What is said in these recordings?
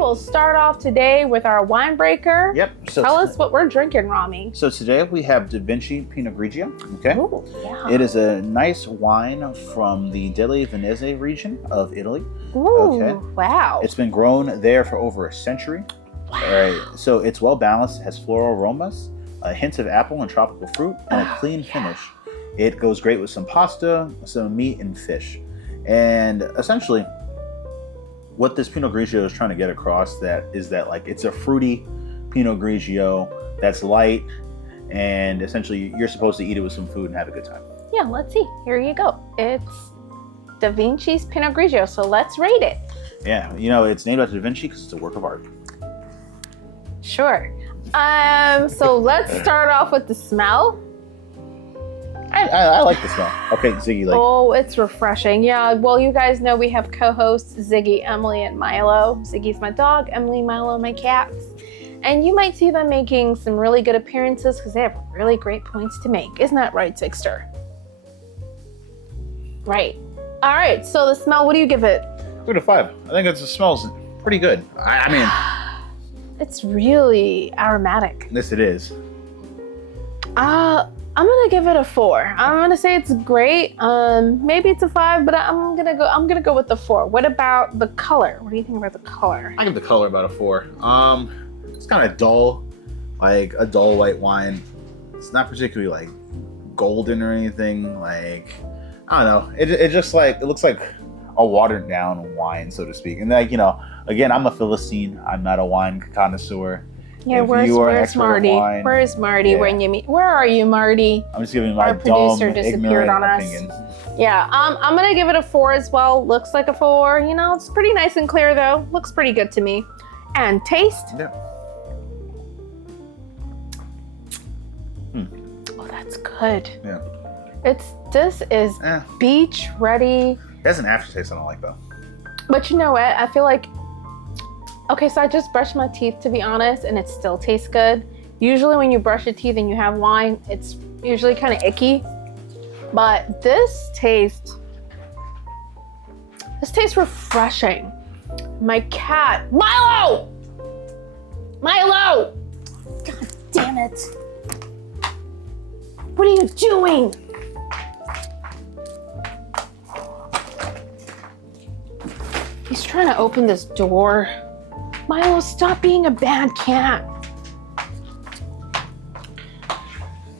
will start off today with our wine breaker. Yep. So Tell us what we're drinking, Rami. So today we have Da Vinci Pinot Grigio. Okay. Ooh, yeah. It is a nice wine from the Delle Venezia region of Italy. Ooh, okay. Wow. It's been grown there for over a century. Wow. All right. So it's well balanced. It has floral aromas, hints of apple and tropical fruit, and a clean finish. It goes great with some pasta, some meat, and fish. And essentially, what this Pinot Grigio is trying to get across is that like it's a fruity Pinot Grigio that's light, and essentially you're supposed to eat it with some food and have a good time. Yeah, let's see. Here you go. It's Da Vinci's Pinot Grigio, so let's rate it. Yeah, it's named after Da Vinci because it's a work of art. Sure. So let's start off with the smell. I like the smell. Okay, Ziggy, Oh, it's refreshing. Yeah, well, you guys know we have co-hosts Ziggy, Emily, and Milo. Ziggy's my dog, Emily, Milo, my cats. And you might see them making some really good appearances because they have really great points to make. Isn't that right, Sixter? Right. All right, so the smell, what do you give it? 2 to 5. I think it smells pretty good. I mean... It's really aromatic. Yes, it is. I'm gonna give it a 4. I'm gonna say it's great. Maybe it's a 5, but I'm gonna go with the 4. What about the color? What do you think about the color? I give the color about a 4. It's kind of dull, like a dull white wine. It's not particularly like golden or anything. Like, I don't know. It just like, it looks like a watered down wine, so to speak. And like, again, I'm a Philistine. I'm not a wine connoisseur. Yeah, where's Marty? Where's Marty when you meet? Where are you, Marty? I'm just giving my Our producer disappeared on us. opinion. Yeah, I'm gonna give it a 4 as well. Looks like a 4. It's pretty nice and clear though. Looks pretty good to me. And taste? Yeah. Oh, that's good. Yeah. This is beach ready. It has an aftertaste I don't like though. But you know what? I feel like, okay, so I just brushed my teeth, to be honest, and it still tastes good. Usually when you brush your teeth and you have wine, it's usually kind of icky. But this tastes refreshing. My cat, Milo! God damn it. What are you doing? He's trying to open this door. Milo, stop being a bad cat.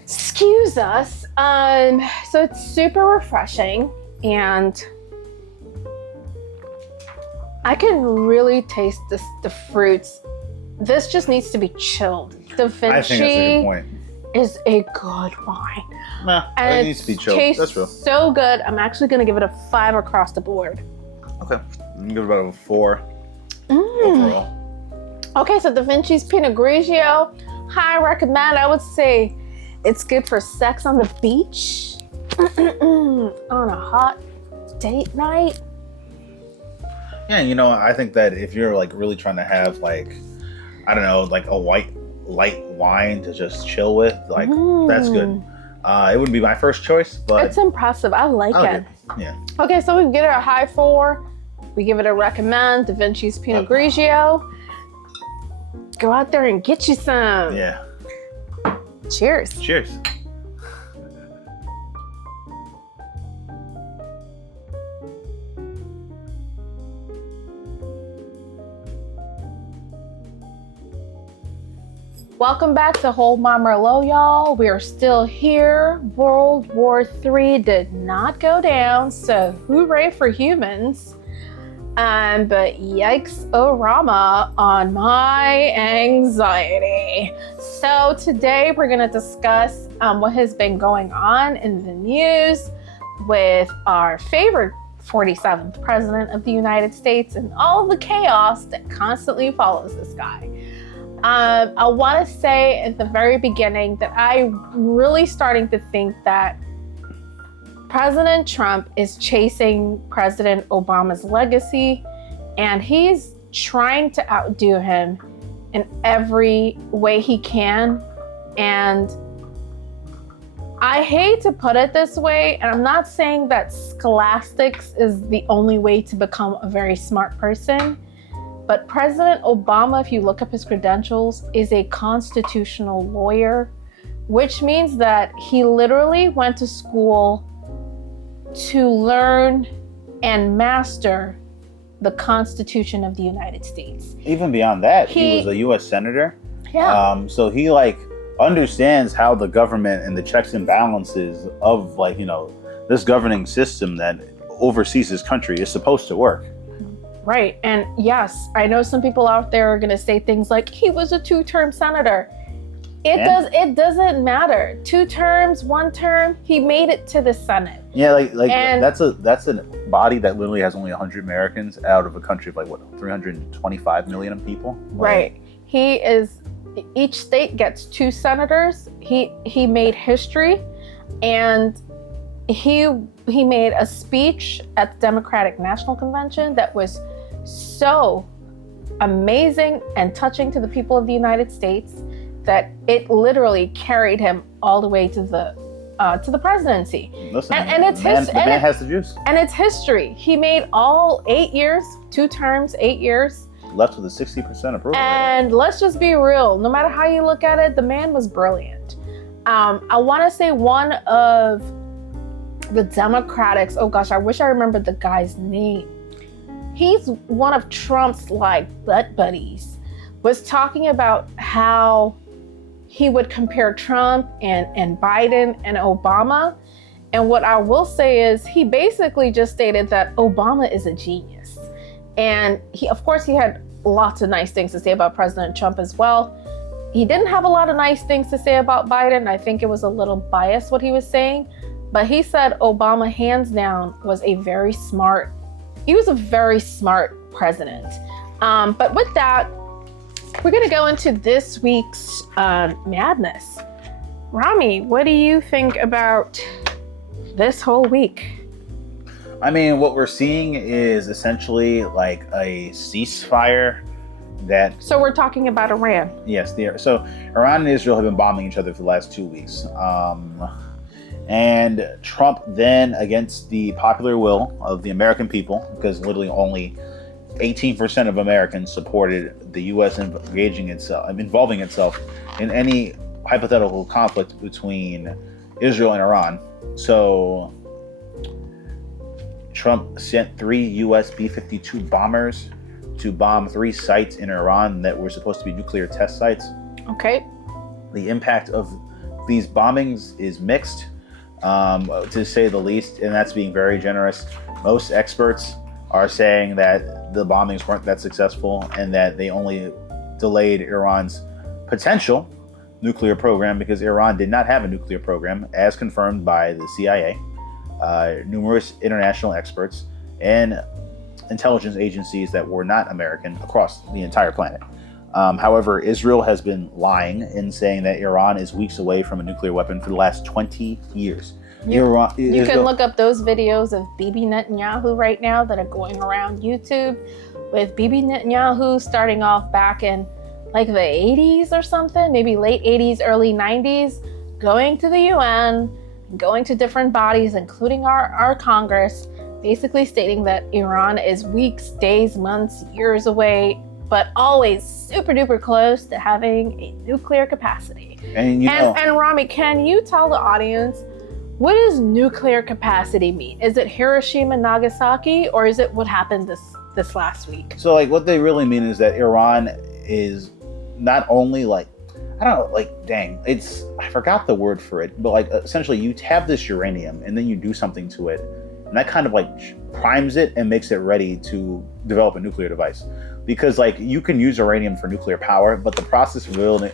Excuse us. So it's super refreshing, and I can really taste the fruits. This just needs to be chilled. Da Vinci I think that's a good point. is a good wine. Nah, and it needs to be chilled. That's real. So good. I'm actually going to give it a 5 across the board. Okay, I'm gonna give it about a 4 overall. Okay, so Da Vinci's Pinot Grigio, high recommend. I would say it's good for sex on the beach, on a hot date night. Yeah, I think that if you're like really trying to have like, I don't know, like a light wine to just chill with, like that's good. It wouldn't be my first choice, but it's impressive. I like it. Yeah. Okay, so we give it a high 4. We give it a recommend. Da Vinci's Pinot Grigio. Go out there and get you some. Yeah. Cheers. Cheers. Welcome back to Hold My Merlot, y'all. We are still here. World War III did not go down, so hooray for humans. But yikes, Rama on my anxiety. So today we're going to discuss what has been going on in the news with our favorite 47th president of the United States and all the chaos that constantly follows this guy. I want to say at the very beginning that I'm really starting to think that President Trump is chasing President Obama's legacy, and he's trying to outdo him in every way he can. And I hate to put it this way, and I'm not saying that scholastics is the only way to become a very smart person, But President Obama, if you look up his credentials, is a constitutional lawyer, which means that he literally went to school to learn and master the Constitution of the United States. Even beyond that, he was a U.S. senator. Yeah. So he understands how the government and the checks and balances of this governing system that oversees his country is supposed to work. Right. And yes, I know some people out there are going to say things like he was a 2-term senator. It doesn't matter. 2 terms, 1 term, he made it to the Senate. Yeah, and that's a body that literally has only 100 Americans out of a country of 325 million people. Right. Each state gets 2 senators. He made history, and he made a speech at the Democratic National Convention that was so amazing and touching to the people of the United States that it literally carried him all the way to the presidency. Listen, and it's the man has the juice. And it's history. He made all 8 years, 2 terms, 8 years. Left with a 60% approval. And let's just be real. No matter how you look at it, the man was brilliant. I want to say one of the Democrats, oh gosh, I wish I remembered the guy's name. He's one of Trump's butt buddies, was talking about how he would compare Trump and Biden and Obama. And what I will say is he basically just stated that Obama is a genius. And he had lots of nice things to say about President Trump as well. He didn't have a lot of nice things to say about Biden. I think it was a little biased what he was saying. But he said Obama, hands down, was a very smart president. But with that, we're going to go into this week's madness. Rami, what do you think about this whole week? I mean, what we're seeing is essentially like a ceasefire So we're talking about Iran. Yes, so Iran and Israel have been bombing each other for the last 2 weeks. And Trump then, against the popular will of the American people, because literally only 18% of Americans supported the U.S. involving itself in any hypothetical conflict between Israel and Iran. So Trump sent 3 U.S. B-52 bombers to bomb 3 sites in Iran that were supposed to be nuclear test sites. Okay. The impact of these bombings is mixed, to say the least, and that's being very generous. Most experts are saying that the bombings weren't that successful and that they only delayed Iran's potential nuclear program, because Iran did not have a nuclear program, as confirmed by the CIA, numerous international experts, and intelligence agencies that were not American across the entire planet. However, Israel has been lying in saying that Iran is weeks away from a nuclear weapon for the last 20 years. You can look up those videos of Bibi Netanyahu right now that are going around YouTube, with Bibi Netanyahu starting off back in like the 80s or something, maybe late 80s, early 90s, going to the UN, going to different bodies, including our Congress, basically stating that Iran is weeks, days, months, years away, but always super duper close to having a nuclear capacity. And Rami, can you tell the audience, what does nuclear capacity mean? Is it Hiroshima and Nagasaki, or is it what happened this last week? So like what they really mean is that Iran is not only I forgot the word for it, but essentially you have this uranium and then you do something to it, and that kind of primes it and makes it ready to develop a nuclear device. Because you can use uranium for nuclear power, but the process of building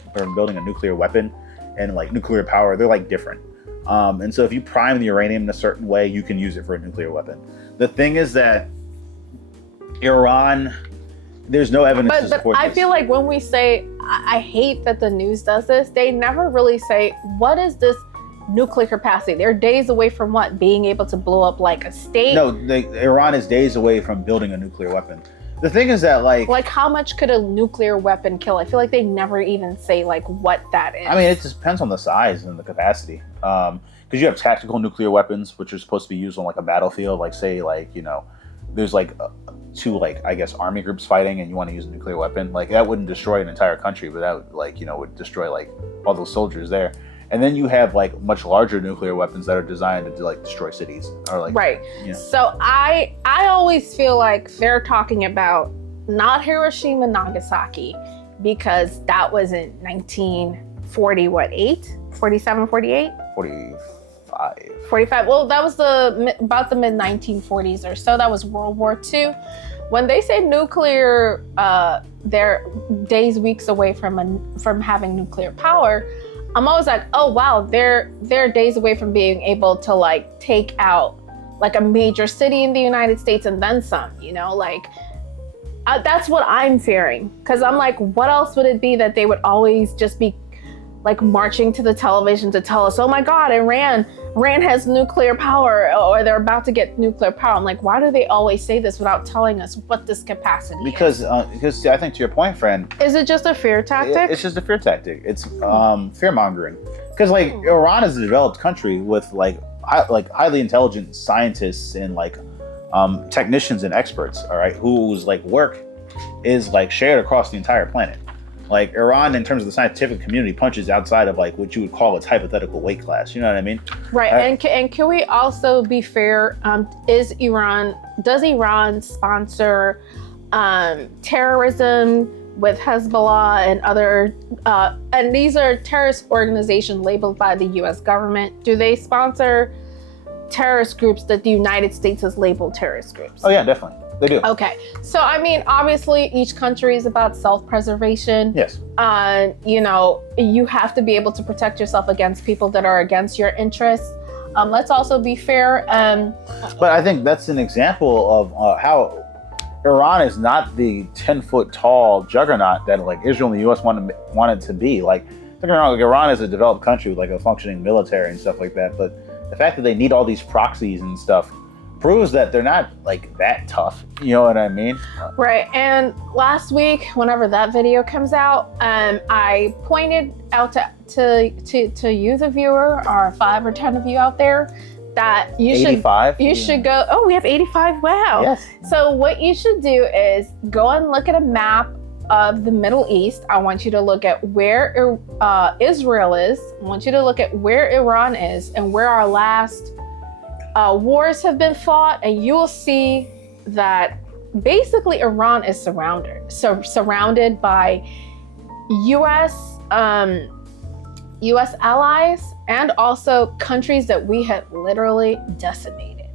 a nuclear weapon and nuclear power, they're different. And so if you prime the uranium in a certain way, you can use it for a nuclear weapon. The thing is that Iran, there's no evidence to support this. I feel like when we say, I hate that the news does this, they never really say, what is this nuclear capacity? They're days away from what? Being able to blow up a state? No, Iran is days away from building a nuclear weapon. The thing is that how much could a nuclear weapon kill? I feel like they never even say what that is. I mean, it just depends on the size and the capacity. Because you have tactical nuclear weapons, which are supposed to be used on a battlefield. There's two, like, I guess, army groups fighting and you want to use a nuclear weapon, like, that wouldn't destroy an entire country, but that would, like, would destroy, like, all those soldiers there. And then you have, like, much larger nuclear weapons that are designed to, like, destroy cities or, like, right. So I always feel like they're talking about not Hiroshima and Nagasaki, because that was in 1940, what, 47, 48? 45. Well, that was about the mid 1940s or so. That was World War II. When they say nuclear, they're days, weeks away from having nuclear power. I'm always like, oh wow, they're days away from being able to, like, take out, like, a major city in the United States and then some. Like, that's what I'm fearing. Because I'm like, what else would it be that they would always just be, like, marching to the television to tell us, oh my God, Iran has nuclear power, or they're about to get nuclear power. I'm like, why do they always say this without telling us what this capacity is? Because I think, to your point, friend, is it just a fear tactic? It's just a fear tactic. It's fear mongering. Because, like, Iran is a developed country with, like highly intelligent scientists and, like, technicians and experts, all right, whose, like, work is, like, shared across the entire planet. Like, Iran, in terms of the scientific community, punches outside of, like, what you would call its hypothetical weight class. You know what I mean? Right. And can we also be fair? Does Iran sponsor terrorism with Hezbollah and other? And these are terrorist organizations labeled by the U.S. government. Do they sponsor terrorist groups that the United States has labeled terrorist groups? Oh yeah, definitely. They do. Okay. So, I mean, obviously, each country is about self-preservation. Yes. You have to be able to protect yourself against people that are against your interests. Let's also be fair. But I think that's an example of how Iran is not the 10-foot tall juggernaut that, like, Israel and the U.S. wanted to be. Like, don't get me wrong, like, Iran is a developed country with, like, a functioning military and stuff like that. But the fact that they need all these proxies and stuff proves that they're not, like, that tough. You know what I mean? Right. And last week, whenever that video comes out, I pointed out to you, the viewer, or 5 or 10 of you out there, that you 85? should go. Oh, we have 85. Wow. Yes. So what you should do is go and look at a map of the Middle East. I want you to look at where Israel is. I want you to look at where Iran is and where our last wars have been fought, and you will see that basically Iran is surrounded by U.S. allies and also countries that we had literally decimated.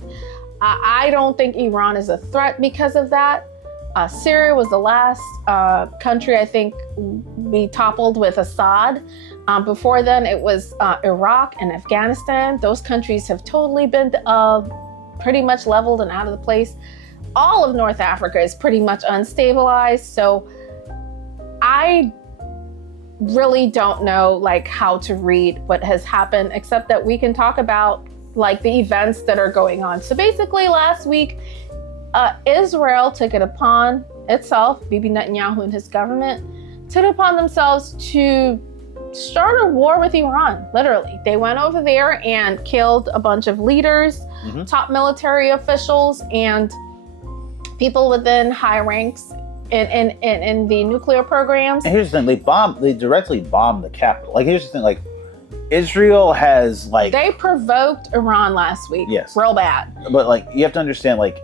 I don't think Iran is a threat because of that. Syria was the last country I think we toppled with Assad. Before then, it was Iraq and Afghanistan. Those countries have totally been pretty much leveled and out of the place. All of North Africa is pretty much unstabilized. So I really don't know, like, how to read what has happened, except that we can talk about, like, the events that are going on. So basically, last week, Israel took it upon itself, Bibi Netanyahu and his government, took it upon themselves to start a war with Iran, literally. They went over there and killed a bunch of leaders, top military officials, and people within high ranks in the nuclear programs. And here's the thing, they directly bombed the capital. Like, here's the thing, like, Israel has, like... They provoked Iran last week. Yes. Real bad. But, like, you have to understand, like,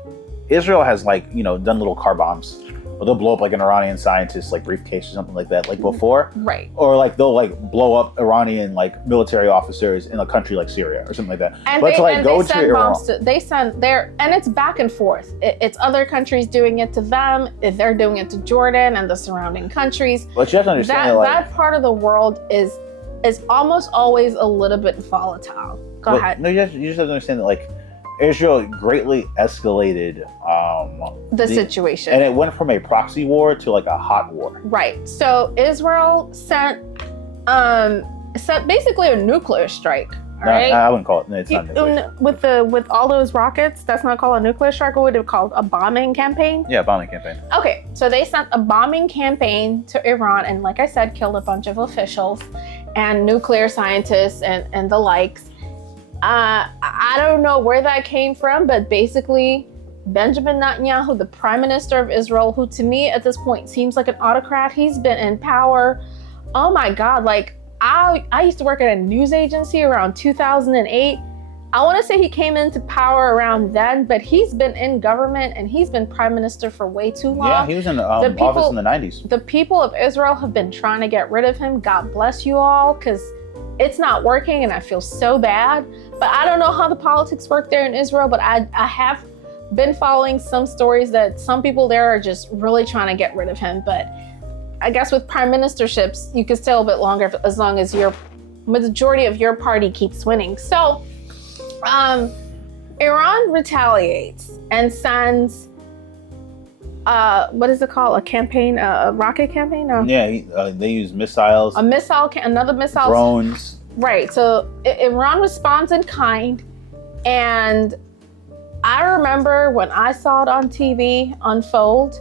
Israel has, like, done little car bombs. Or they'll blow up, like, an Iranian scientist, like, briefcase or something like that, like, before. Right. Or, like, they'll, like, blow up Iranian, like, military officers in a country like Syria or something like that. And but they, to, like, and go they to send Iran... bombs they send their... And it's back and forth. It's other countries doing it to them. If they're doing it to Jordan and the surrounding countries. But you have to understand that part of the world is almost always a little bit volatile. Go ahead. No, you just have to understand that, like, Israel greatly escalated the situation. And it went from a proxy war to, like, a hot war. Right. So Israel sent basically a nuclear strike. All right? I wouldn't call it. It's not nuclear. With all those rockets, that's not called a nuclear strike. What would it be called? A bombing campaign? Yeah, bombing campaign. Okay, so they sent a bombing campaign to Iran, and like I said, killed a bunch of officials and nuclear scientists and the likes. I don't know where that came from, but basically Benjamin Netanyahu, the prime minister of Israel, who to me at this point seems like an autocrat. He's been in power. Oh my God. Like I used to work at a news agency around 2008. I want to say he came into power around then, but he's been in government and he's been prime minister for way too long. Yeah, he was in office in the 90s. The people of Israel have been trying to get rid of him. God bless you all, because it's not working and I feel so bad. But I don't know how the politics work there in Israel, but I have been following some stories that some people there are just really trying to get rid of him. But I guess with prime ministerships, you can stay a little bit longer as long as your majority of your party keeps winning. So Iran retaliates and sends, what is it called? A campaign, a rocket campaign? No. Yeah, they use missiles. Another missile. Drones. Right. So Iran responds in kind. And I remember when I saw it on TV unfold.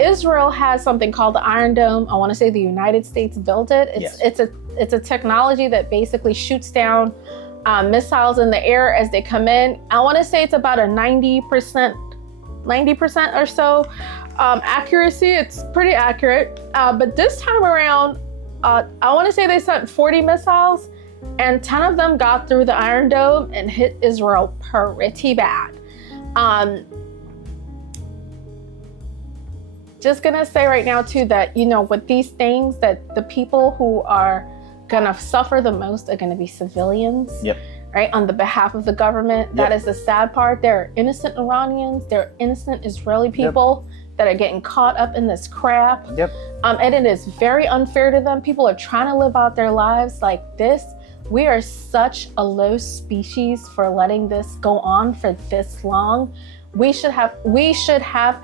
Israel has something called the Iron Dome. I want to say the United States built it. It's a technology that basically shoots down missiles in the air as they come in. I want to say it's about a 90% or so accuracy. It's pretty accurate. But this time around, I want to say they sent 40 missiles and 10 of them got through the Iron Dome and hit Israel pretty bad. Just gonna say right now too that, with these things, that the people who are gonna suffer the most are gonna be civilians. Yep. Right, on the behalf of the government. Yep. That is the sad part. There are innocent Iranians, there are innocent Israeli people that are getting caught up in this crap. Yep. And it is very unfair to them. People are trying to live out their lives like this. We are such a low species for letting this go on for this long. We should have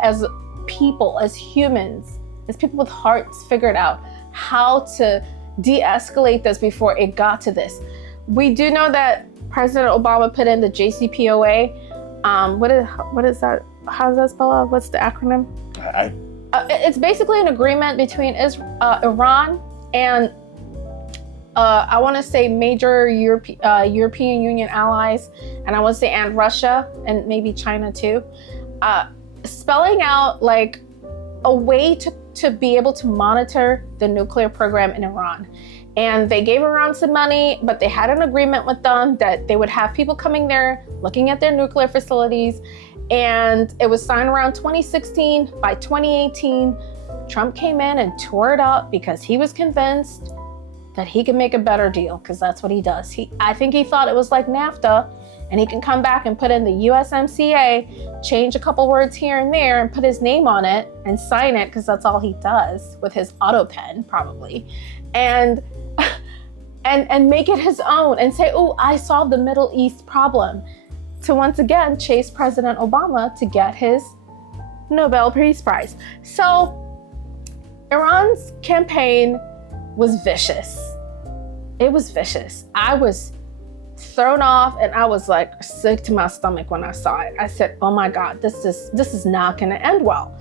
as people, as humans, as people with hearts, figured out how to de-escalate this before it got to this. We do know that President Obama put in the JCPOA. What is that? How does that spell out? What's the acronym? It's basically an agreement between Iran and I want to say major European Union allies, and I want to say and Russia and maybe China too. Spelling out like a way to be able to monitor the nuclear program in Iran. And they gave Iran some money, but they had an agreement with them that they would have people coming there looking at their nuclear facilities. And it was signed around 2016. By 2018, Trump came in and tore it up because he was convinced that he could make a better deal, because that's what he does. I think he thought it was like NAFTA, and he can come back and put in the USMCA, change a couple words here and there, and put his name on it and sign it, because that's all he does with his auto pen, probably, and make it his own and say, "Oh, I solved the Middle East problem," to once again chase President Obama to get his Nobel Peace Prize. So Iran's campaign was vicious. It was vicious. I was thrown off and I was like sick to my stomach when I saw it. I said, "Oh my God, this is not going to end well."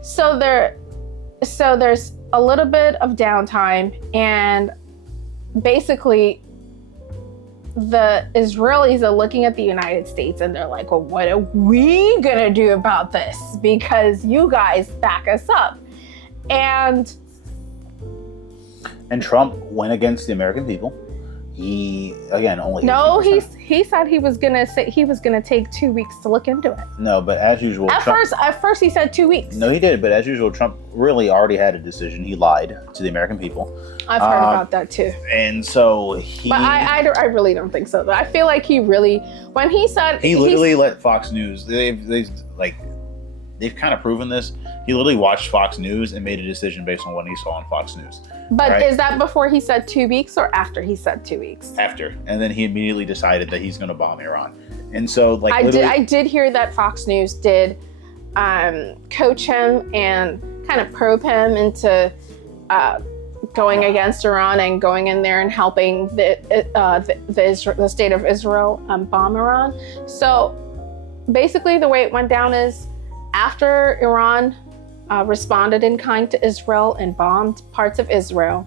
So there's a little bit of downtime, and basically the Israelis are looking at the United States and they're like, "Well, what are we going to do about this? Because you guys back us up." And Trump went against the American people. He said he was gonna take 2 weeks to look into it. No, but as usual, at first he said 2 weeks. No, he did, but as usual, Trump really already had a decision. He lied to the American people. I've heard about that too. And so But I really don't think so. I feel like he literally let Fox News. They've kind of proven this. He literally watched Fox News and made a decision based on what he saw on Fox News. But right? Is that before he said 2 weeks or after he said 2 weeks? After. And then he immediately decided that he's going to bomb Iran. And so, I did hear that Fox News did coach him and kind of probe him into going against Iran and going in there and helping the state of Israel bomb Iran. So basically the way it went down is, after Iran responded in kind to Israel and bombed parts of Israel,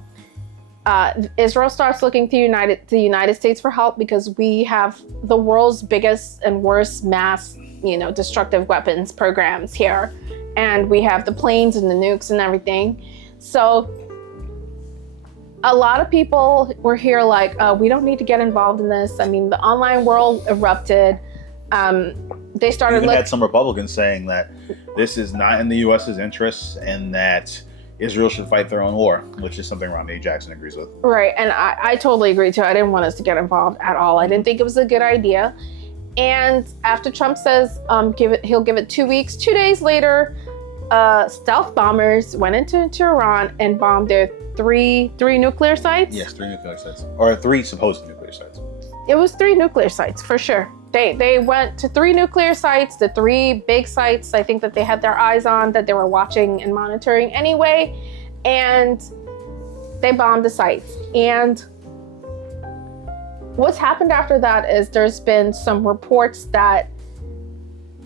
Israel starts looking to the United States for help because we have the world's biggest and worst mass, destructive weapons programs here, and we have the planes and the nukes and everything. So a lot of people were here like, we don't need to get involved in this. I mean, the online world erupted. They started. Even had some Republicans saying that this is not in the U.S.'s interests and that Israel should fight their own war, which is something Romney Jackson agrees with. Right, and I totally agree too. I didn't want us to get involved at all. I didn't think it was a good idea. And after Trump says he'll give it 2 weeks, 2 days later, stealth bombers went into Iran and bombed their three nuclear sites. Yes, 3 nuclear sites, or 3 supposed nuclear sites. It was 3 nuclear sites for sure. They went to 3 nuclear sites, the 3 big sites I think that they had their eyes on, that they were watching and monitoring anyway, and they bombed the sites. And what's happened after that is there's been some reports that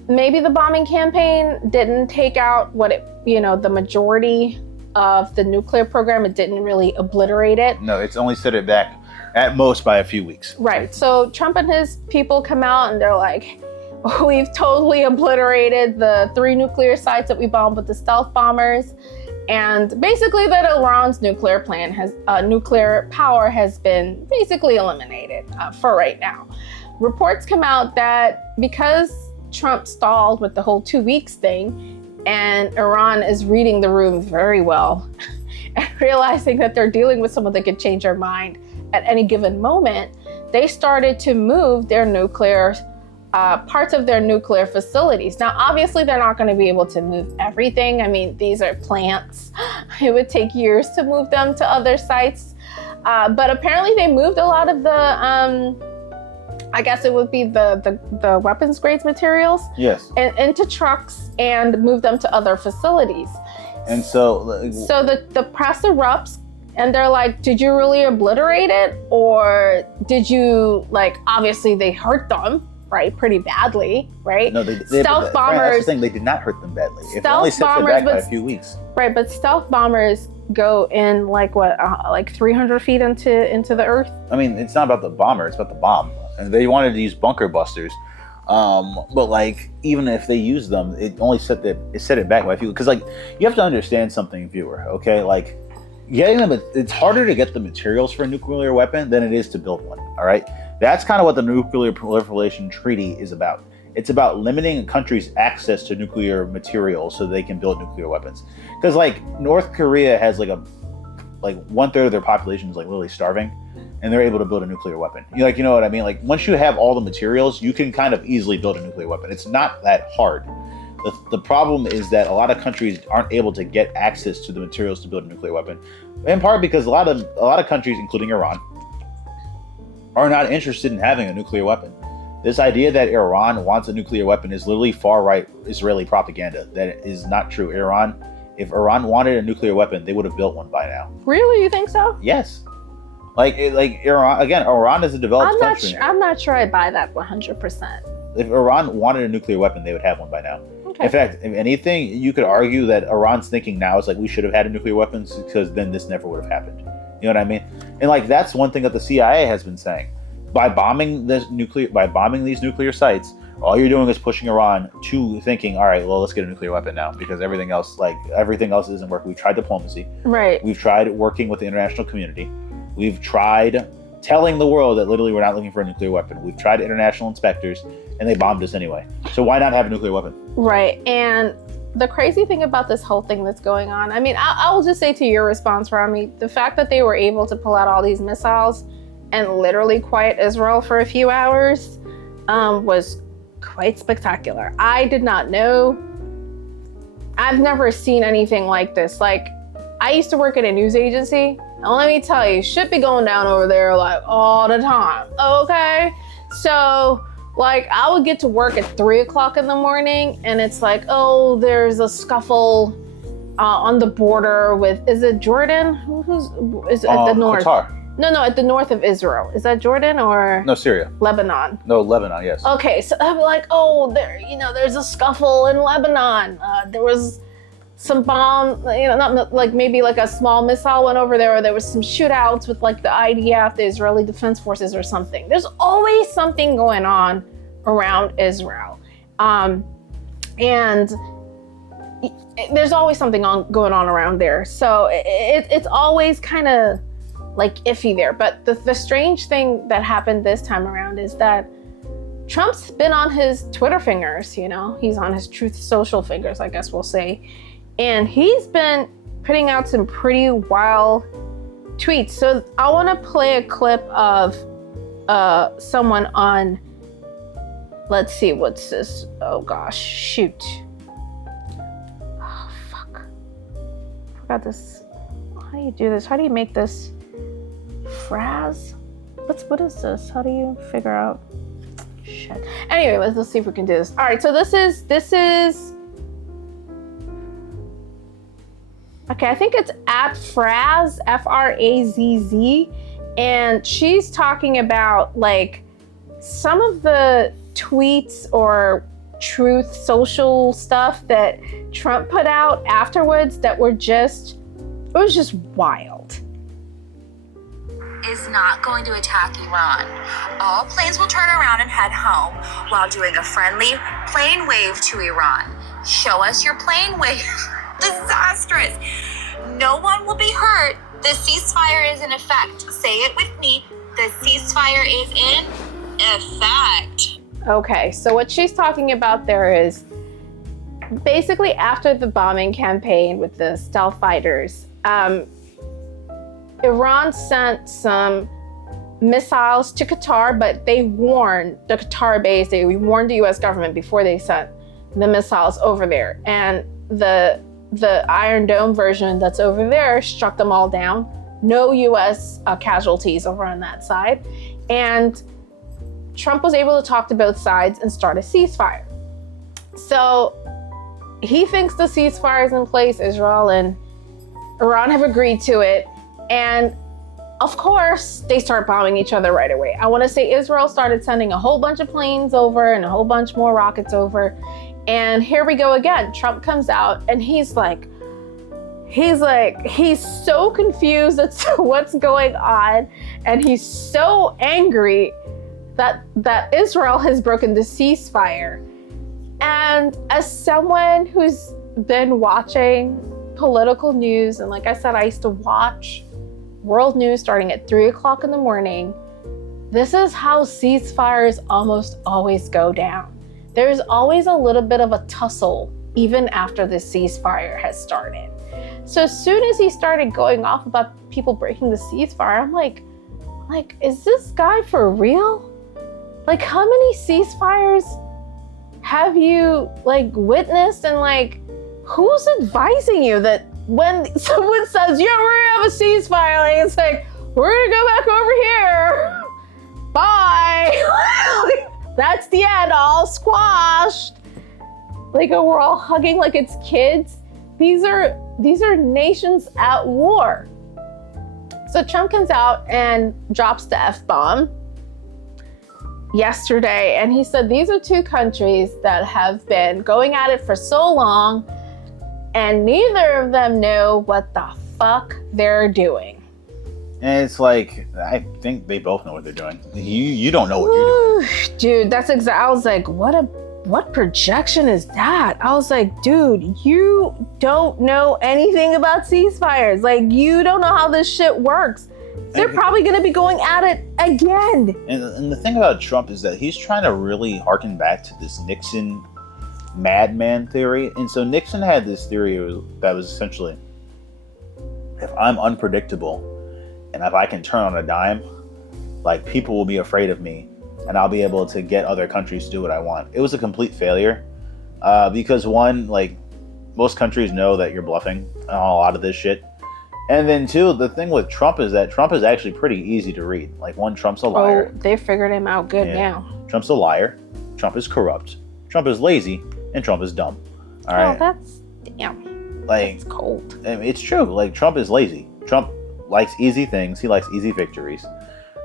maybe the bombing campaign didn't take out the majority of the nuclear program. It didn't really obliterate it. No, it's only set it back at most by a few weeks. Right. So Trump and his people come out and they're like, we've totally obliterated the 3 nuclear sites that we bombed with the stealth bombers. And basically that Iran's nuclear power has been basically eliminated for right now. Reports come out that because Trump stalled with the whole 2 weeks thing, and Iran is reading the room very well and realizing that they're dealing with someone that could change their mind at any given moment, they started to move their nuclear parts of their nuclear facilities. Now, obviously, they're not going to be able to move everything. I mean, these are plants. It would take years to move them to other sites. But apparently, they moved a lot of the, I guess it would be the weapons grade materials. Yes. Into trucks and moved them to other facilities. And so the press erupts. And they're like, did you really obliterate it? Or did you, obviously they hurt them, right? Pretty badly, right? No, stealth bombers. That's the thing, they did not hurt them badly. It only sets it back by a few weeks. Right, but stealth bombers go in 300 feet into the earth? I mean, it's not about the bomber, it's about the bomb. And they wanted to use bunker busters. But even if they use them, it only set it back by a few. Because you have to understand something, viewer, okay? It's harder to get the materials for a nuclear weapon than it is to build one, all right? That's kind of what the Nuclear Proliferation Treaty is about. It's about limiting a country's access to nuclear materials so they can build nuclear weapons. Because North Korea has 1/3 of their population is literally starving, and they're able to build a nuclear weapon. You know what I mean? Once you have all the materials, you can kind of easily build a nuclear weapon. It's not that hard. The problem is that a lot of countries aren't able to get access to the materials to build a nuclear weapon, in part because a lot of countries, including Iran, are not interested in having a nuclear weapon. This idea that Iran wants a nuclear weapon is literally far-right Israeli propaganda. That is not true. If Iran wanted a nuclear weapon, they would have built one by now. Really? You think so? Yes. Iran, again, Iran is a developed country. I'm not sure I buy that 100%. If Iran wanted a nuclear weapon, they would have one by now. Okay. In fact, if anything, you could argue that Iran's thinking now is we should have had a nuclear weapon because then this never would have happened. You know what I mean? And that's one thing that the CIA has been saying. By bombing these nuclear sites, all you're doing is pushing Iran to thinking, all right, well, let's get a nuclear weapon now because everything else isn't working. We've tried diplomacy. Right. We've tried working with the international community. We've tried telling the world that literally we're not looking for a nuclear weapon. We've tried international inspectors, and they bombed us anyway. So why not have a nuclear weapon? Right. And the crazy thing about this whole thing that's going on, I mean, I'll just say to your response, Rami, the fact that they were able to pull out all these missiles and literally quiet Israel for a few hours was quite spectacular. I did not know. I've never seen anything like this. I used to work at a news agency, and let me tell you, shit be going down over there all the time, okay? So, I would get to work at 3 o'clock in the morning, and it's there's a scuffle on the border with, is it Jordan? Is it at the north? Qatar. No, at the north of Israel. Is that Jordan or? No, Syria. Lebanon. No, Lebanon, yes. Okay, so I'm there's a scuffle in Lebanon. There was some bomb, not like maybe like a small missile went over there, or there was some shootouts with like the IDF, the Israeli Defense Forces or something. There's always something going on around Israel. And there's always something going on around there. So it's always kind of like iffy there. But the strange thing that happened this time around is that Trump's been on his Twitter fingers, he's on his Truth Social fingers, I guess we'll say. And he's been putting out some pretty wild tweets. So I want to play a clip of someone on, let's see, what's this? Oh gosh, shoot. Oh, fuck. I forgot this. How do you do this? How do you make this Fraz? What is this? How do you figure out? Shit. Anyway, let's see if we can do this. All right, so this is okay, I think it's at Fraz, Frazz, and she's talking about like some of the tweets or Truth Social stuff that Trump put out afterwards that were just wild. Is not going to attack Iran. All planes will turn around and head home while doing a friendly plane wave to Iran. Show us your plane wave. Disastrous. No one will be hurt. The ceasefire is in effect. Say it with me. The ceasefire is in effect. Okay, so what she's talking about there is basically after the bombing campaign with the stealth fighters, Iran sent some missiles to Qatar, but they warned the Qatar base, they warned the US government before they sent the missiles over there. And the Iron Dome version that's over there struck them all down. No US casualties over on that side. And Trump was able to talk to both sides and start a ceasefire. So he thinks the ceasefire is in place. Israel and Iran have agreed to it. And of course, they start bombing each other right away. I want to say Israel started sending a whole bunch of planes over and a whole bunch more rockets over. And here we go again. Trump comes out and he's so confused as to what's going on. And he's so angry that Israel has broken the ceasefire. And as someone who's been watching political news, and like I said, I used to watch world news starting at 3 o'clock in the morning, this is how ceasefires almost always go down. There's always a little bit of a tussle even after the ceasefire has started. So as soon as he started going off about people breaking the ceasefire, I'm like, is this guy for real? Like, how many ceasefires have you witnessed, and who's advising you that when someone says, yeah, we're gonna have a ceasefire, it's like, we're gonna go back over here. Bye. That's the end, all squashed. We're all hugging like it's kids. These are nations at war. So Trump comes out and drops the F-bomb yesterday, and he said these are two countries that have been going at it for so long, and neither of them know what the fuck they're doing. And it's like, I think they both know what they're doing. You don't know what you're doing. Dude, that's exactly. I was like, what projection is that? I was like, dude, you don't know anything about ceasefires. You don't know how this shit works. They're probably going to be going at it again. And the thing about Trump is that he's trying to really harken back to this Nixon madman theory. And so Nixon had this theory that was essentially, if I'm unpredictable and if I can turn on a dime, people will be afraid of me and I'll be able to get other countries to do what I want. It was a complete failure because one, most countries know that you're bluffing on a lot of this shit. And then two, the thing with Trump is that Trump is actually pretty easy to read. One, Trump's a liar. Oh, they figured him out good now. Trump's a liar. Trump is corrupt. Trump is lazy. And Trump is dumb. All right. Oh, that's damn. That's cold. It's true. Trump is lazy. Trump likes easy things. He likes easy victories.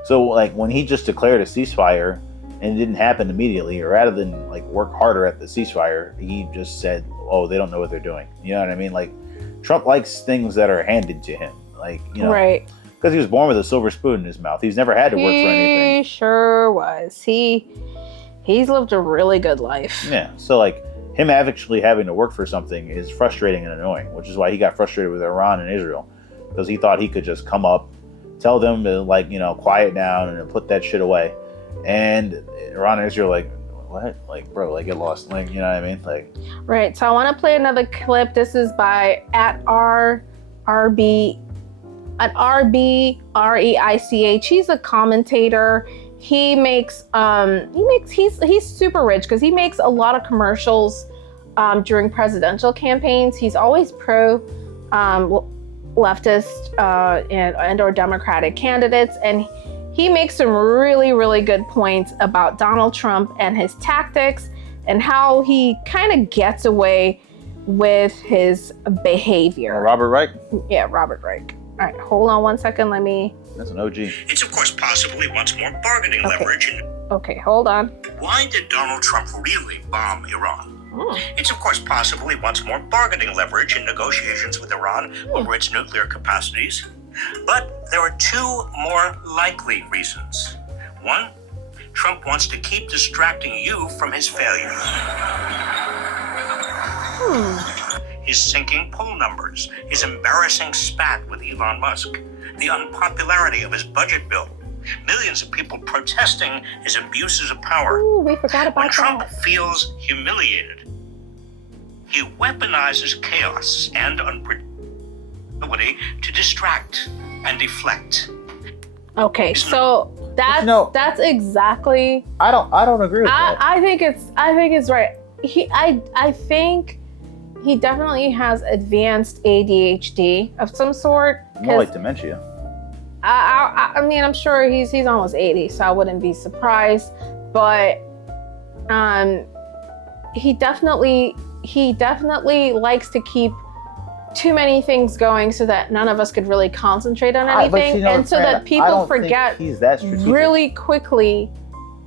So when he just declared a ceasefire, and it didn't happen immediately, or rather than like work harder at the ceasefire, he just said, "Oh, they don't know what they're doing." You know what I mean? Like, Trump likes things that are handed to him, like, you know, Right. because he was born with a silver spoon in his mouth. He's never had to work for anything. He sure was. He's lived a really good life. Yeah. So like him actually having to work for something is frustrating and annoying, which is why he got frustrated with Iran and Israel, because he thought he could just come up, tell them to, like, you know, quiet down and put that shit away. And Iran and Israel, like, what? Like, bro, like, get lost. Like, you know what I mean? Like, Right. So I want to play another clip. This is by @RBREICH. He's a commentator. He's super rich because he makes a lot of commercials during presidential campaigns. He's always pro leftist and or Democratic candidates, and he makes some really, really good points about Donald Trump and his tactics and how he kind of gets away with his behavior. Robert Reich? Yeah, Robert Reich. All right, hold on one second. That's an OG. It's of course possible he wants more bargaining leverage. Okay, hold on. Why did Donald Trump really bomb Iran? It's of course possible he wants more bargaining leverage in negotiations with Iran over its nuclear capacities. But there are two more likely reasons. One, Trump wants to keep distracting you from his failures. His sinking poll numbers, his embarrassing spat with Elon Musk, the unpopularity of his budget bill, millions of people protesting his abuses of power. Ooh, we forgot When about Trump that. feels humiliated, he weaponizes chaos and unpredictability to distract and deflect. Okay, so that's exactly. I don't agree with that. I think it's right. I think he definitely has advanced ADHD of some sort. More like dementia. I mean, I'm sure he's almost 80, so I wouldn't be surprised. But he definitely likes to keep too many things going so that none of us could really concentrate on anything, and so that people forget he's that strategic. really quickly.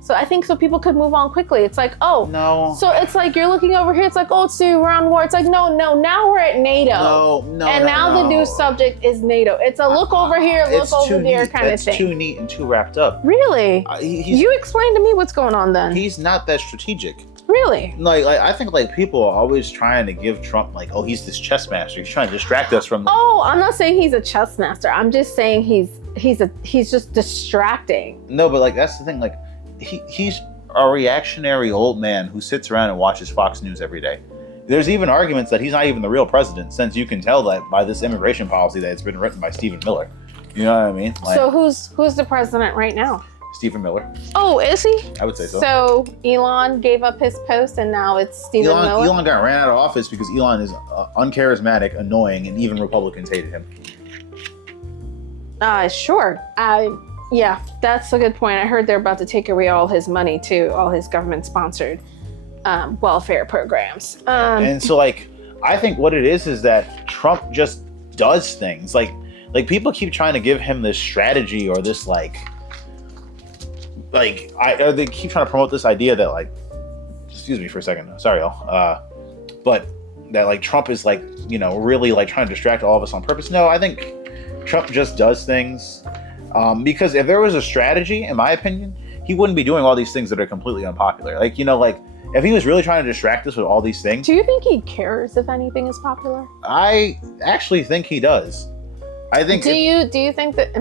So I think so people could move on quickly. It's like, oh, No. so it's like you're looking over here. It's like, oh, it's the Iran war. It's like, no. Now we're at NATO. No. And now the new subject is NATO. It's a look over here, look over there kind of thing. It's too neat and too wrapped up. Really? You explain to me what's going on then. He's not that strategic. Really? Like I think like people are always trying to give Trump like, oh, he's this chess master. He's trying to distract us from. Oh, I'm not saying he's a chess master. I'm just saying he's just distracting. No, but like that's the thing. Like he's a reactionary old man who sits around and watches Fox News every day. There's even arguments that he's not even the real president, since you can tell that by this immigration policy that it's been written by Stephen Miller. You know what I mean? Like, So who's the president right now? Stephen Miller. Oh, is he? I would say so. So Elon gave up his post, and now it's Stephen Miller. Elon got ran out of office because Elon is uncharismatic, annoying, and even Republicans hated him. Sure. Yeah, that's a good point. I heard they're about to take away all his money too, all his government-sponsored welfare programs. And so, like, I think what it is that Trump just does things. Like people keep trying to give him this strategy or this they keep trying to promote this idea that like, excuse me for a second, sorry y'all, but that like Trump is like, you know, really like trying to distract all of us on purpose. No, I think Trump just does things because if there was a strategy, in my opinion, he wouldn't be doing all these things that are completely unpopular. Like, you know, like if he was really trying to distract us with all these things. Do you think he cares if anything is popular? I actually think he does. I think. Do you think that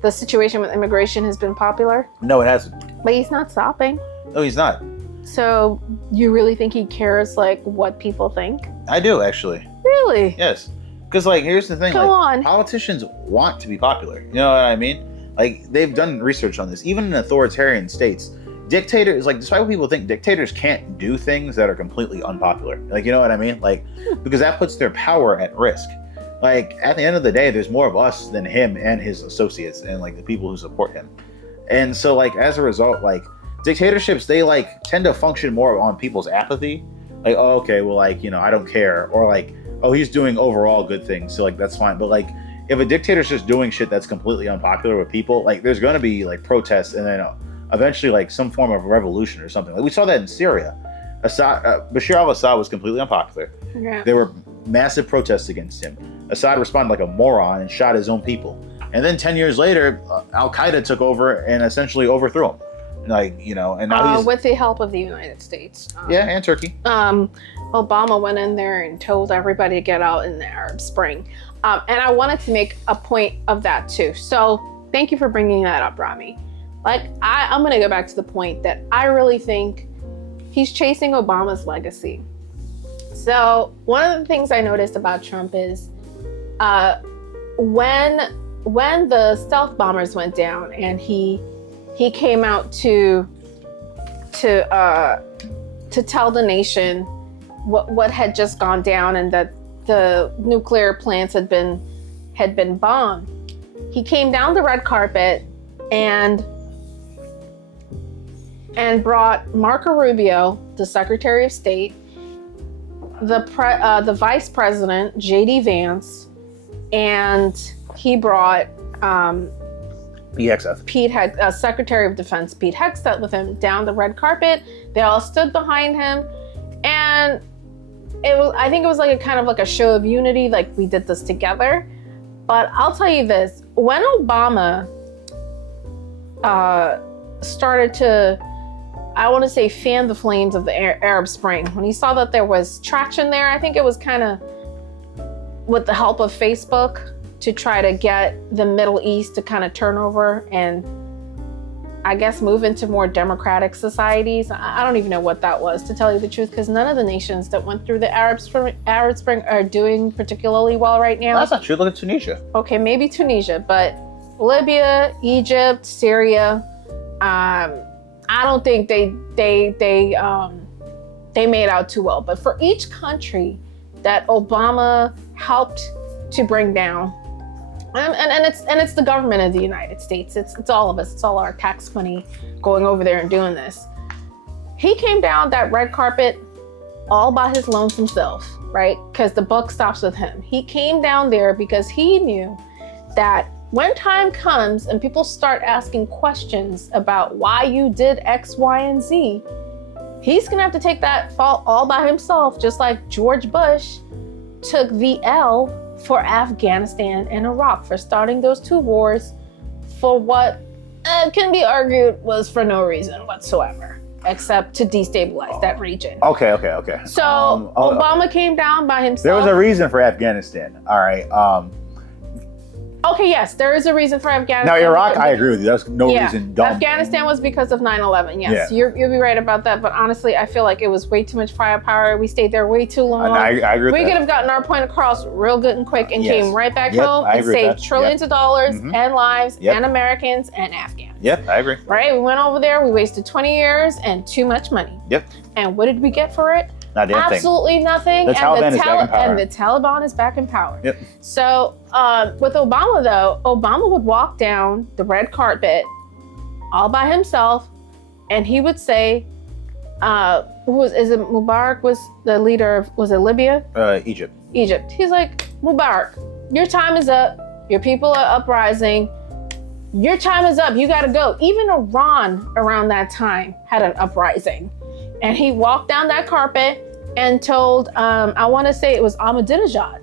the situation with immigration has been popular? No, it hasn't. But he's not stopping. No, he's not. So you really think he cares like what people think? I do, actually. Really? Yes. Because like here's the thing, Go on. Politicians want to be popular. You know what I mean? Like they've done research on this. Even in authoritarian states, dictators, like despite what people think, dictators can't do things that are completely unpopular. Like, you know what I mean? Like because that puts their power at risk. Like at the end of the day, there's more of us than him and his associates and like the people who support him. And so like as a result, like dictatorships, they like tend to function more on people's apathy. Like, oh, okay, well, like, you know, I don't care. Or like, oh, he's doing overall good things, so like that's fine. But like if a dictator's just doing shit that's completely unpopular with people, like there's gonna be like protests and then eventually like some form of revolution or something. Like we saw that in Syria. Bashar al-Assad was completely unpopular. Yeah. There were massive protests against him. Assad responded like a moron and shot his own people. And then 10 years later, Al-Qaeda took over and essentially overthrew him. Like, you know, and now he's... With the help of the United States. Yeah, and Turkey. Obama went in there and told everybody to get out in the Arab Spring. And I wanted to make a point of that too. So thank you for bringing that up, Rami. Like, I'm going to go back to the point that I really think he's chasing Obama's legacy. So one of the things I noticed about Trump is when the stealth bombers went down and he came out to tell the nation what had just gone down and that the nuclear plants had been bombed. He came down the red carpet and brought Marco Rubio, the Secretary of State, the Vice President, J.D. Vance, and he brought Secretary of Defense Pete Hegseth with him down the red carpet. They all stood behind him, and I think it was like a kind of like a show of unity, like we did this together. But I'll tell you this, when Obama started to, I want to say, fan the flames of the Arab Spring, when he saw that there was traction there, I think it was kind of with the help of Facebook to try to get the Middle East to kind of turn over and I guess move into more democratic societies. I don't even know what that was, to tell you the truth, because none of the nations that went through the Arab Spring are doing particularly well right now. That's not true. Look at Tunisia. Okay, maybe Tunisia, but Libya, Egypt, Syria, I don't think they made out too well. But for each country that Obama helped to bring down, and it's the government of the United States. It's all of us. It's all our tax money going over there and doing this. He came down that red carpet all by his lonesome self, right? Because the buck stops with him. He came down there because he knew that when time comes and people start asking questions about why you did X, Y, and Z, he's gonna have to take that fault all by himself, just like George Bush took the L for Afghanistan and Iraq, for starting those two wars for what can be argued was for no reason whatsoever, except to destabilize that region. Okay. So Obama came down by himself. There was a reason for Afghanistan. All right. Okay, yes, there is a reason for Afghanistan. Now, Iraq, I agree with you. There's no reason. Dumb. Afghanistan was because of 9/11. Yes, you'll be right about that. But honestly, I feel like it was way too much firepower. We stayed there way too long. I agree with we that. could have gotten our point across real good and quick and came right back home and saved trillions of dollars and lives and Americans and Afghans. Yep, I agree. Right? We went over there, we wasted 20 years and too much money. Yep. And what did we get for it? Not Absolutely nothing. The Taliban is back in power. And the Taliban is back in power. Yep. So with Obama, though, Obama would walk down the red carpet all by himself, and he would say, Mubarak was the leader of, was it Libya? Egypt. Egypt. He's like, Mubarak, your time is up. Your people are uprising. Your time is up. You got to go. Even Iran around that time had an uprising. And he walked down that carpet and told, I want to say it was Ahmadinejad,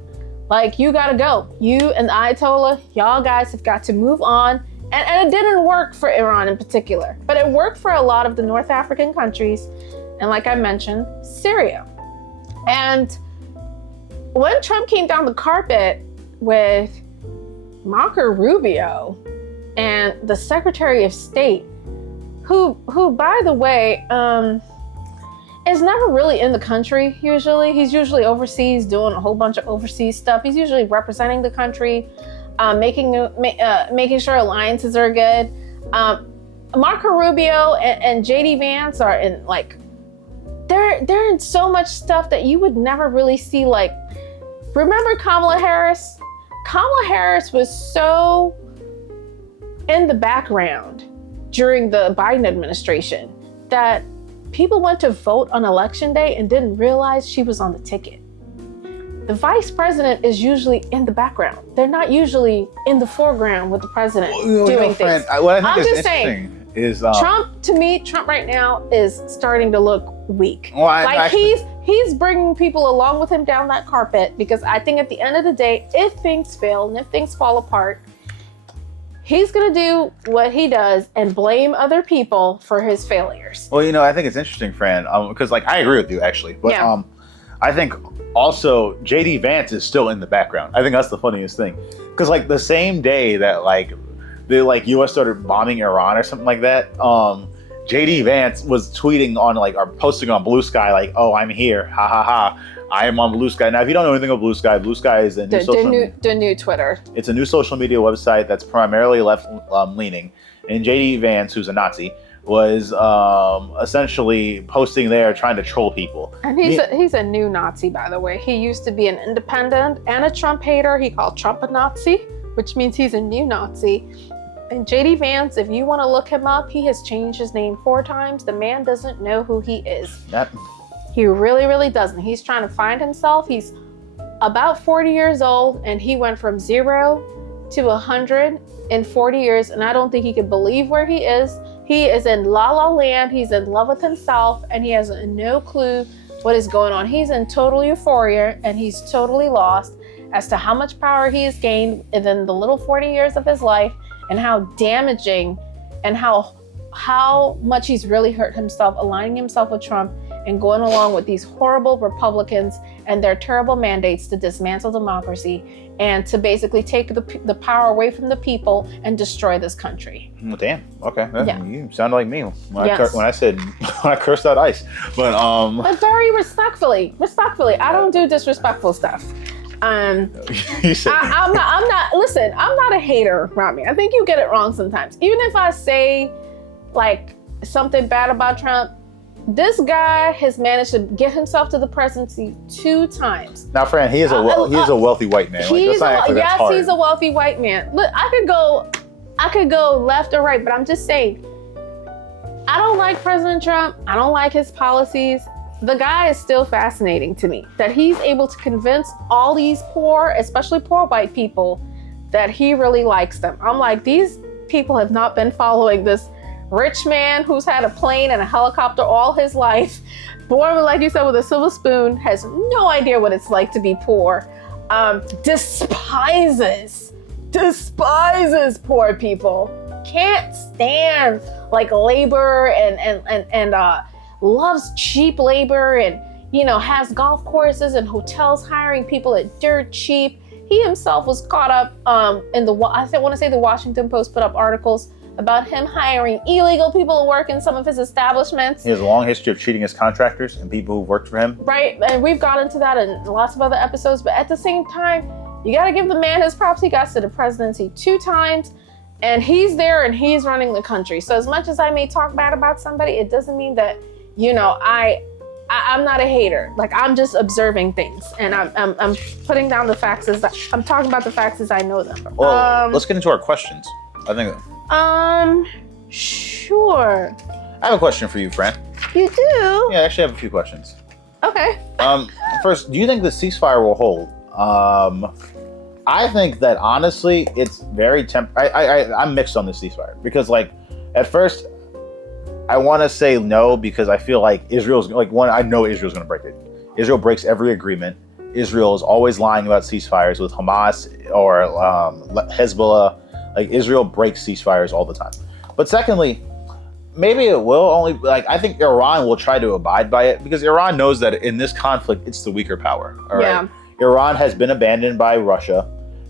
like, you got to go. You and the Ayatollah, y'all guys have got to move on. And it didn't work for Iran in particular, but it worked for a lot of the North African countries. And like I mentioned, Syria. And when Trump came down the carpet with Marco Rubio and the Secretary of State, who by the way, is never really in the country usually. He's usually overseas doing a whole bunch of overseas stuff. He's usually representing the country, making sure alliances are good. Marco Rubio and J.D. Vance are in, like, they're in so much stuff that you would never really see. Like, remember Kamala Harris? Kamala Harris was so in the background during the Biden administration that people went to vote on election day and didn't realize she was on the ticket. The vice president is usually in the background. They're not usually in the foreground with the president doing things. What I think I'm is just saying, is Trump. To me, Trump right now is starting to look weak. Well, he's bringing people along with him down that carpet, because I think at the end of the day, if things fail and if things fall apart, he's going to do what he does and blame other people for his failures. Well, I think it's interesting, Fran, because I agree with you actually, but Yeah. I think also JD Vance is still in the background. I think that's the funniest thing, because the same day that the U.S. started bombing Iran or something like that, JD Vance was tweeting on or posting on Blue Sky "Oh, I'm here, ha ha ha, I am on Blue Sky." Now, if you don't know anything about Blue Sky is a new the new Twitter. It's a new social media website that's primarily left leaning, and JD Vance, who's a Nazi, was essentially posting there trying to troll people. And he's a new Nazi, by the way. He used to be an independent and a Trump hater. He called Trump a Nazi, which means he's a new Nazi. And JD Vance, if you want to look him up, he has changed his name 4 times. The man doesn't know who he is. Yep. He really, really doesn't. He's trying to find himself. He's about 40 years old, and he went from 0 to 100 in 40 years, and I don't think he can believe where he is. He is in la la land. He's in love with himself, and he has no clue what is going on. He's in total euphoria, and he's totally lost as to how much power he has gained within the little 40 years of his life, and how damaging and how much he's really hurt himself, aligning himself with Trump and going along with these horrible Republicans and their terrible mandates to dismantle democracy and to basically take the power away from the people and destroy this country. Well, damn. Okay. Yeah. You sound like me when Yes. I cursed out ICE. But very respectfully. I don't do disrespectful stuff. You said, I'm not, listen, I'm not a hater, Rami. I think you get it wrong sometimes. Even if I say something bad about Trump, this guy has managed to get himself to the presidency 2 times. now, Fran, he is a wealthy white man. Let's not act like that's hard. He's a wealthy white man. Look, I could go left or right, but I'm just saying, I don't like President Trump. I don't like his policies. The guy is still fascinating to me, that he's able to convince all these poor, especially poor white people, that he really likes them. I'm like, these people have not been following this rich man who's had a plane and a helicopter all his life, born, like you said, with a silver spoon, has no idea what it's like to be poor, despises poor people, can't stand labor and loves cheap labor, and has golf courses and hotels hiring people at dirt cheap. He himself was caught up in the Washington Post put up articles about him hiring illegal people to work in some of his establishments. He has a long history of cheating his contractors and people who worked for him. Right, and we've got into that in lots of other episodes, but at the same time, you got to give the man his props. He got to the presidency 2 times, and he's there and he's running the country. So as much as I may talk bad about somebody, it doesn't mean that, I'm not a hater. I'm just observing things, and I'm putting down the facts I'm talking about the facts as I know them. Well, let's get into our questions. I think. Sure. I have a question for you, Fran. You do? Yeah, I actually have a few questions. Okay. First, do you think the ceasefire will hold? I think that honestly, it's very I'm mixed on the ceasefire, because at first, I want to say no, because I feel like Israel's I know Israel's going to break it. Israel breaks every agreement. Israel is always lying about ceasefires with Hamas or Hezbollah. Israel breaks ceasefires all the time. But secondly, maybe it will only, I think Iran will try to abide by it, because Iran knows that in this conflict, it's the weaker power. All right? Yeah. Iran has been abandoned by Russia.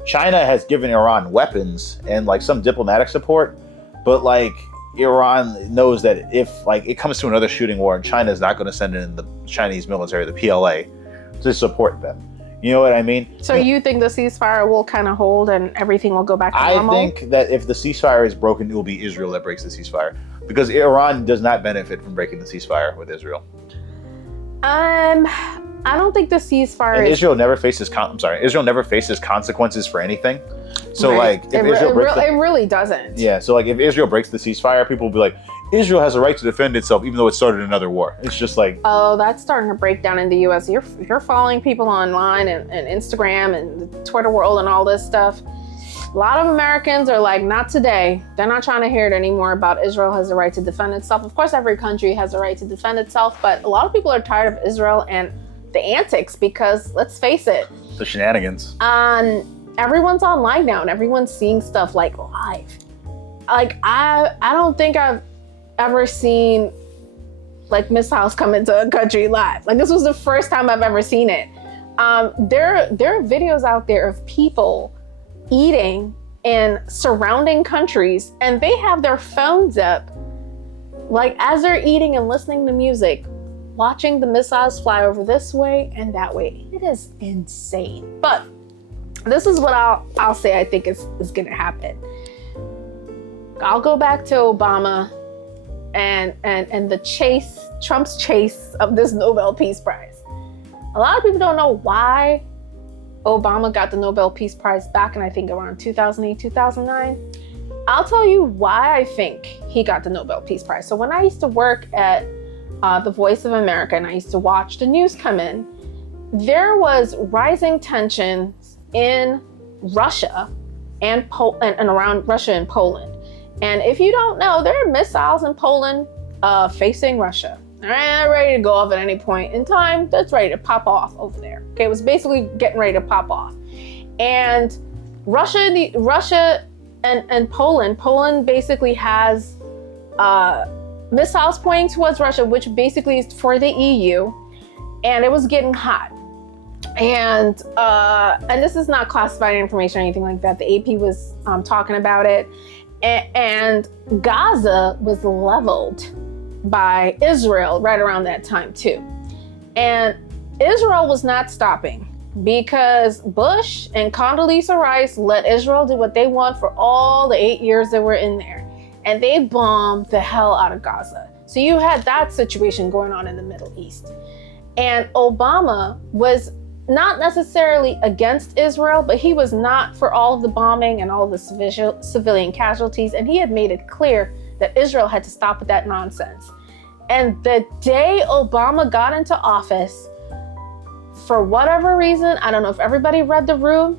China has given Iran weapons and some diplomatic support, but Iran knows that if it comes to another shooting war, and China is not going to send in the Chinese military, the PLA, to support them. You know what I mean? So you think the ceasefire will kind of hold and everything will go back to normal? I think that if the ceasefire is broken, it will be Israel that breaks the ceasefire, because Iran does not benefit from breaking the ceasefire with Israel. I don't think the ceasefire. And Israel never faces. Israel never faces consequences for anything. So right. if Israel breaks it really doesn't. Yeah. So if Israel breaks the ceasefire, people will be like, Israel has a right to defend itself, even though it started another war. It's just oh, that's starting to break down in the U.S. You're following people online and Instagram and the Twitter world and all this stuff. A lot of Americans are like, not today. They're not trying to hear it anymore about Israel has the right to defend itself. Of course, every country has the right to defend itself, but a lot of people are tired of Israel and the antics because, let's face it, The shenanigans. Everyone's online now and everyone's seeing stuff like live. Like I don't think I've ever seen like missiles come into a country live. Like this was the first time I've ever seen it. There are videos out there of people eating in surrounding countries and they have their phones up like as they're eating and listening to music, watching the missiles fly over this way and that way. It is insane. But this is what I'll say I think is gonna happen. I'll go back to Obama and Trump's chase of this Nobel Peace Prize. A lot of people don't know why Obama got the Nobel Peace Prize back in I think around 2008, 2009. I'll tell you why I think he got the Nobel Peace Prize. So when I used to work at the Voice of America and I used to watch the news come in, there was rising tensions in Russia and around Russia and Poland. And if you don't know, there are missiles in Poland facing Russia. All right, ready to go off at any point in time. That's ready to pop off over there. Okay, it was basically getting ready to pop off. And Russia and Poland basically has missiles pointing towards Russia, which basically is for the EU. And it was getting hot. And this is not classified information or anything like that. The AP was talking about it. And Gaza was leveled by Israel right around that time too. And Israel was not stopping because Bush and Condoleezza Rice let Israel do what they want for all the 8 years they were in there. And they bombed the hell out of Gaza. So you had that situation going on in the Middle East. And Obama was not necessarily against Israel, but he was not for all of the bombing and all of the civilian casualties. And he had made it clear that Israel had to stop with that nonsense. And the day Obama got into office, for whatever reason, I don't know if everybody read the room,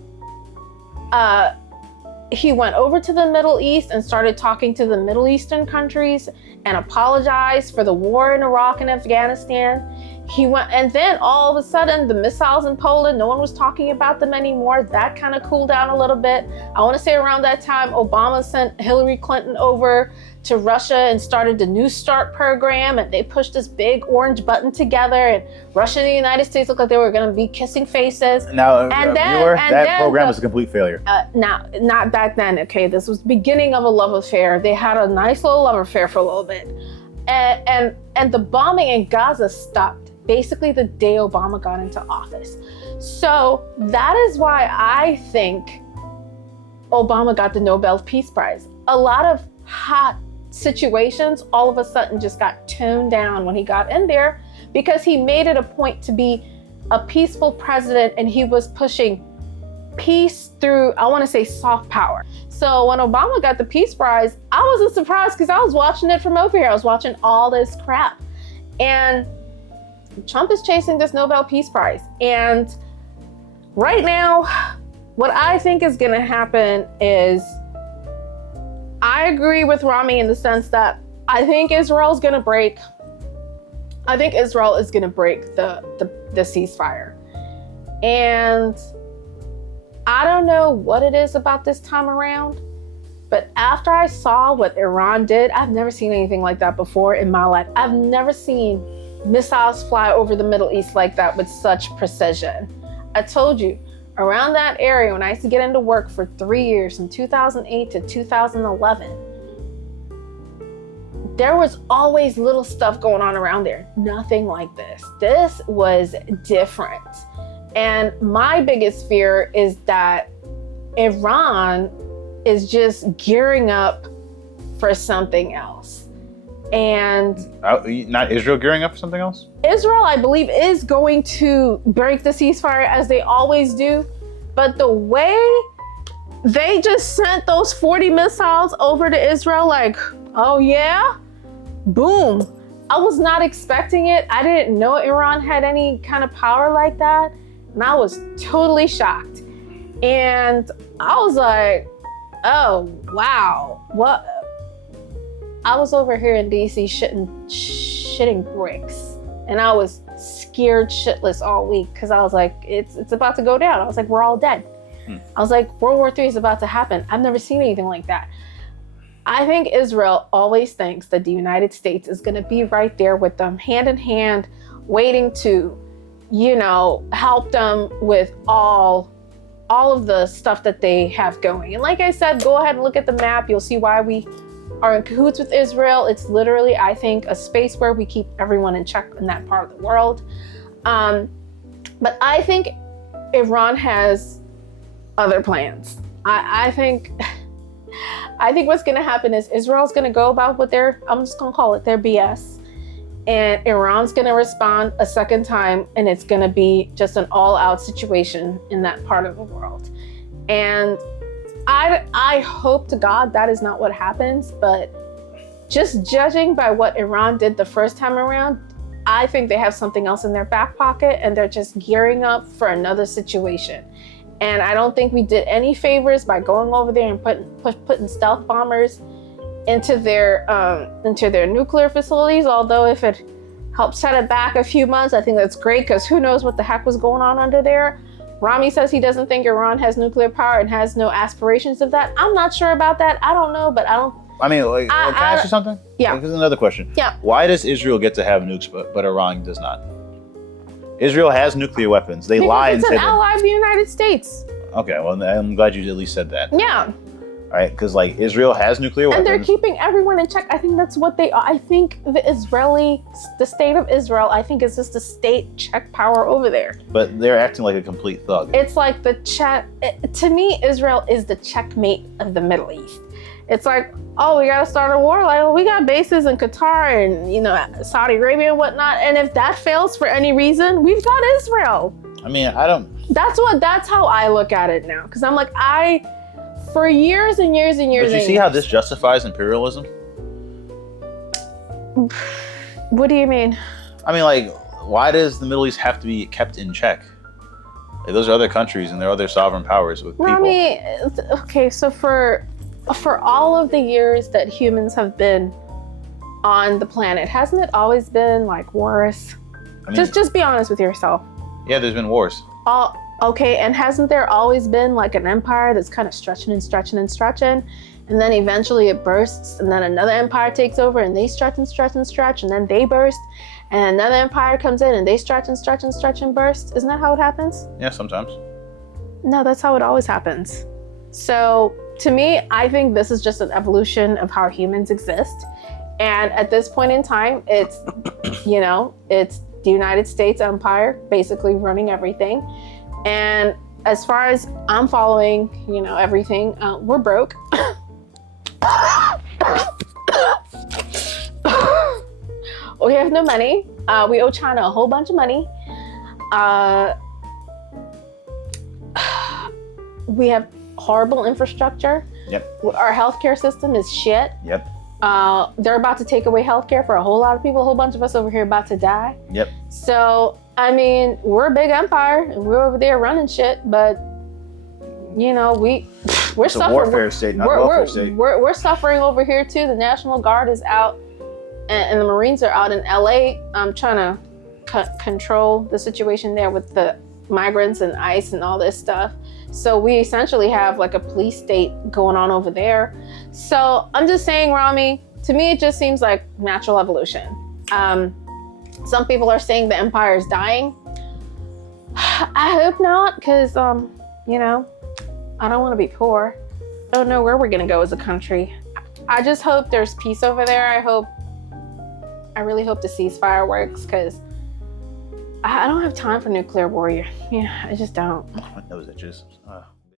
he went over to the Middle East and started talking to the Middle Eastern countries and apologized for the war in Iraq and Afghanistan. He went, and then all of a sudden, the missiles in Poland, no one was talking about them anymore. That kind of cooled down a little bit. I want to say around that time, Obama sent Hillary Clinton over to Russia and started the New START program, and they pushed this big orange button together, and Russia and the United States looked like they were going to be kissing faces. Now, that program was a complete failure. Now, not back then, okay? This was the beginning of a love affair. They had a nice little love affair for a little bit. And the bombing in Gaza stopped basically the day Obama got into office. So that is why I think Obama got the Nobel Peace Prize. A lot of hot situations all of a sudden just got toned down when he got in there because he made it a point to be a peaceful president and he was pushing peace through, I want to say, soft power. So when Obama got the Peace Prize, I wasn't surprised because I was watching it from over here. I was watching all this crap. And Trump is chasing this Nobel Peace Prize. And right now, what I think is going to happen is I agree with Rami in the sense that I think Israel is going to break the ceasefire. And I don't know what it is about this time around, but after I saw what Iran did, I've never seen anything like that before in my life. I've never seen missiles fly over the Middle East like that with such precision. I told you, around that area, when I used to get into work for 3 years, from 2008 to 2011, there was always little stuff going on around there. Nothing like this. This was different. And my biggest fear is that Iran is just gearing up for something else. And not Israel gearing up for something else? Israel, I believe, is going to break the ceasefire as they always do. But the way they just sent those 40 missiles over to Israel, like, oh yeah, boom. I was not expecting it. I didn't know Iran had any kind of power like that. And I was totally shocked. And I was like, Oh, wow. What? I was over here in DC shitting bricks. And I was scared shitless all week because I was like, it's about to go down. I was like, we're all dead. I was like, World War III is about to happen. I've never seen anything like that. I think Israel always thinks that the United States is going to be right there with them, hand in hand, waiting to, help them with all of the stuff that they have going. And like I said, go ahead and look at the map. You'll see why we are in cahoots with Israel. It's literally, I think, a space where we keep everyone in check in that part of the world. But I think Iran has other plans. I think what's going to happen is Israel's going to go about with I'm just going to call it their BS. And Iran's going to respond a second time, and it's going to be just an all-out situation in that part of the world. And I hope to God that is not what happens, but just judging by what Iran did the first time around, I think they have something else in their back pocket, and they're just gearing up for another situation. And I don't think we did any favors by going over there and putting stealth bombers into their nuclear facilities. Although if it helps set it back a few months, I think that's great, because who knows what the heck was going on under there. Rami says he doesn't think Iran has nuclear power and has no aspirations of that. I'm not sure about that. I don't know, but I don't. I mean, can I ask you something? Yeah. This is another question. Yeah. Why does Israel get to have nukes, but Iran does not? Israel has nuclear weapons. They lie and say it's an ally of the United States. Okay, well, I'm glad you at least said that. Yeah. All right, because Israel has nuclear weapons. And they're keeping everyone in check. I think that's what they are. I think the state of Israel, I think, is just a state check power over there. But they're acting like a complete thug. It's like to me, Israel is the checkmate of the Middle East. It's like, oh, we got to start a war. Like, well, we got bases in Qatar and, Saudi Arabia and whatnot. And if that fails for any reason, we've got Israel. I mean, I don't. That's how I look at it now. Because I'm like, for years and years and years. But you see how this justifies imperialism? What do you mean? I mean, why does the Middle East have to be kept in check? Those are other countries and they're other sovereign powers with people. I mean, okay, so for all of the years that humans have been on the planet, hasn't it always been wars? I mean, just be honest with yourself. Yeah, there's been wars. Okay, and hasn't there always been an empire that's kind of stretching and stretching and stretching, and then eventually it bursts, and then another empire takes over and they stretch and stretch and stretch, and then they burst, and another empire comes in and they stretch and stretch and stretch and burst? Isn't that how it happens? Yeah, sometimes. No, that's how it always happens. So to me, I think this is just an evolution of how humans exist. And at this point in time, it's, it's the United States empire basically running everything. And as far as I'm following, everything, we're broke. We have no money. We owe China a whole bunch of money. We have horrible infrastructure. Yep. Our healthcare system is shit. Yep. They're about to take away healthcare for a whole lot of people. A whole bunch of us over here about to die. Yep. So, I mean, we're a big empire and we're over there running shit, but we're it's suffering. A warfare state, not a welfare state. We're suffering over here too. The National Guard is out and the Marines are out in LA. I'm trying to control the situation there with the migrants and ICE and all this stuff. So we essentially have a police state going on over there. So I'm just saying, Rami, to me, it just seems like natural evolution. Some people are saying the empire is dying. I hope not, because, I don't want to be poor. I don't know where we're going to go as a country. I just hope there's peace over there. I really hope the ceasefire works, because I don't have time for nuclear war. Yeah, I just don't. Those itches.